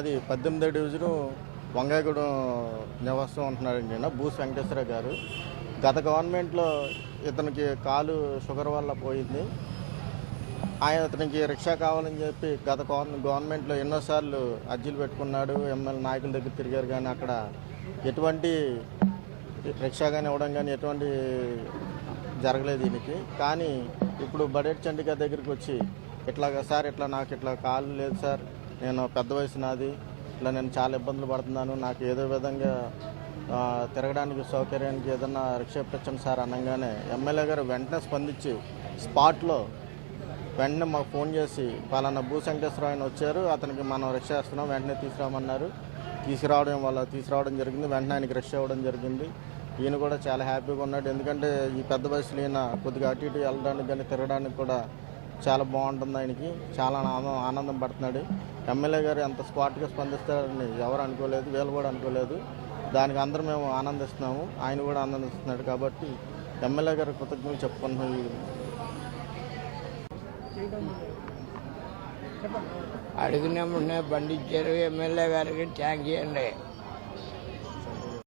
మాది పద్దెనిమిదో డివిజను వంగాయగూడెం నివాసం ఉంటున్నారండి నేను భూస్ వెంకటేశ్వర గారు. గత గవర్నమెంట్లో ఇతనికి కాలు షుగర్ వల్ల పోయింది. ఆయన అతనికి రిక్షా కావాలని చెప్పి గత గవర్న- గవర్నమెంట్లో ఎన్నోసార్లు అర్జీలు పెట్టుకున్నాడు ఎమ్మెల్యే నాయకుల దగ్గర తిరిగారు కానీ అక్కడ ఎటువంటి రిక్షా కానీ ఇవ్వడం కానీ ఎటువంటి జరగలేదు దీనికి కానీ ఇప్పుడు బడేట్ చండిగా దగ్గరికి వచ్చి ఇట్లాగా సార్ ఇట్లా నాకు ఇట్లా కాలు లేదు సార్ నేను పెద్ద వయసు నాది. ఇట్లా నేను చాలా ఇబ్బందులు పడుతున్నాను. నాకు ఏదో విధంగా తిరగడానికి సౌకర్యానికి ఏదన్నా రిక్షా ఇప్పించండి సార్ అనగానే ఎమ్మెల్యే గారు వెంటనే స్పందించి స్పాట్లో వెంటనే మాకు ఫోన్ చేసి పలానా భూ వెంకటేశ్వర ఆయన వచ్చారు. అతనికి మనం రిక్షా ఇస్తున్నాం వెంటనే తీసుకురామన్నారు. తీసుకురావడం వల్ల తీసుకురావడం జరిగింది. వెంటనే ఆయనకి రిక్షా ఇవ్వడం జరిగింది. ఈయన కూడా చాలా హ్యాపీగా ఉన్నాడు. ఎందుకంటే ఈ పెద్ద వయసులో ఈయన కొద్దిగా అటు ఇటు వెళ్ళడానికి కానీ తిరగడానికి కూడా చాలా బాగుంటుంది ఆయనకి. చాలా ఆనందం ఆనందం పడుతున్నాడు. ఎమ్మెల్యే గారు ఎంత స్పాట్గా స్పందిస్తారని ఎవరు అనుకోలేదు వీళ్ళు కూడా అనుకోలేదు. దానికి అందరం మేము ఆనందిస్తున్నాము. ఆయన కూడా ఆనందిస్తున్నాడు కాబట్టి ఎమ్మెల్యే గారు కృతజ్ఞతలు చెప్పుకుంటున్నాం ఈ అడిగినప్పుడే బండి ఇచ్చారు. ఎమ్మెల్యే గారికి థ్యాంక్ అండి.